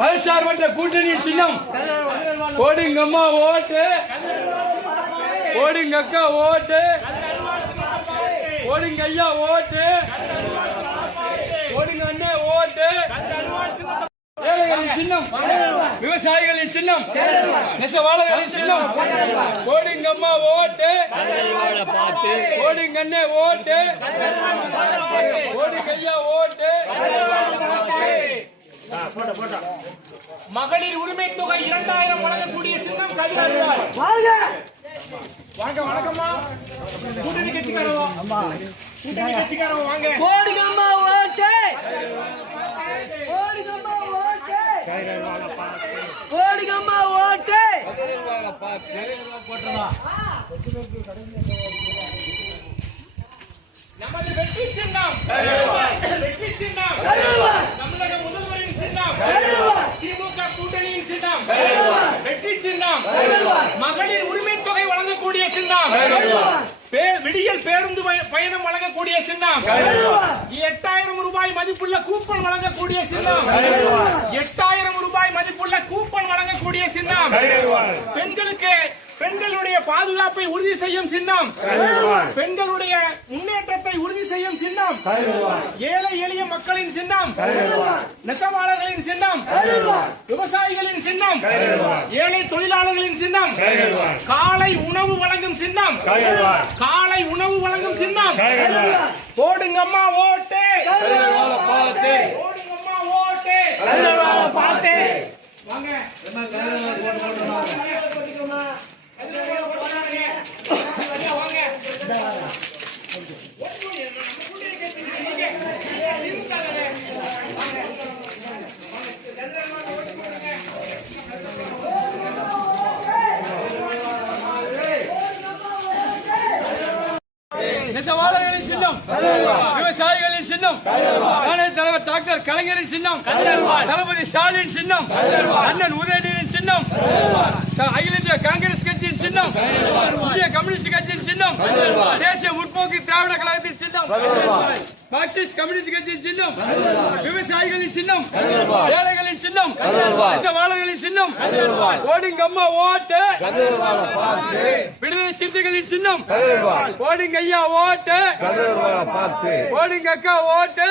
மதசார்பற்ற கூட்டணியின் சின்னம் போடுங்க அம்மா ஓட்டு, போடுங்க அக்கா ஓட்டு, போடுங்க ஐயா ஓட்டு, போடுங்க அண்ணே ஓட்டு. ஏழைகளின் சின்னம், விவசாயிகளின் சின்னம், நெசவாளர்களின் சின்னம் போடுங்க அம்மா ஓட்டு, போடுங்க அண்ணே ஓட்டு, போடுங்க ஐயா ஓட்டு. மகளிர் உரிமை தொகை 2000 வழங்கக்கூடிய சின்னம் கதிரவாள். வாங்க வணக்கம்மா. கூட்டணி கட்சிக்காரவா, கூட்டணி கட்சிக்காரவா வாங்க. போடுங்க அம்மா ஓட்டு, போடுங்க அம்மா ஓட்டு, போடுங்க அம்மா ஓட்டு. நமது வெற்றி சின்னம், வெற்றி சின்னம், தமிழக முதல்வரின் சின்னம், திமுக கூட்டணியின் சின்னம், வெற்றி சின்னம், மகளிர் உரிமை தொகை வழங்கக்கூடிய சின்னம், விடியல் பேருந்து பயணம் வழங்கக்கூடிய சின்னம், 8000 ரூபாய் மதிப்புள்ள கூப்பன் வழங்கக்கூடிய சின்னம், 8000 ரூபாய் மதிப்புள்ள கூப்பன் வழங்கக்கூடிய சின்னம், பெண்களுடைய பாதுகாப்பை உறுதி செய்யும் சின்னம், பெண்களுடைய முன்னேற்றத்தை உறுதி செய்யும் சின்னம், ஏழை எளிய மக்களின் சின்னம், நெசவாளர்களின் சின்னம், விவசாயிகளின் சின்னம், ஏழை தொழிலாளர்களின் சின்னம், காலை உணவு வழங்கும் சின்னம், காலை உணவு வழங்கும் சின்னம். போடுங்க அம்மா ஓட்டு, போடுங்க அம்மா ஓட்டு. பார்த்து வாங்க. நெசவாளர்களின் சின்னம், விவசாயிகளின் சின்னம், தலைவர் டாக்டர் கலைஞரின் சின்னம், தளபதி ஸ்டாலின் சின்னம், அண்ணன் உதயநிதியின் சின்னம், அகில இந்திய காங்கிரஸ் கட்சியின் சின்னம், இந்திய கம்யூனிஸ்ட் கட்சியின் சின்னம், தேசிய முற்போக்கு திராவிட கழகத்தின் சின்னம், மார்க்சிஸ்ட் கம்யூனிஸ்ட் கட்சியின் சின்னம், விவசாயிகளின் சின்னம், ஏழைகளின் சின்னம், நெசவாளர்களின் சின்னம், போடுங்க அம்மா ஓட்டு, விடுதலை சிறுத்தைகளின் சின்னம், போடுங்க ஐயா ஓட்டு, போடுங்க அக்கா ஓட்டு.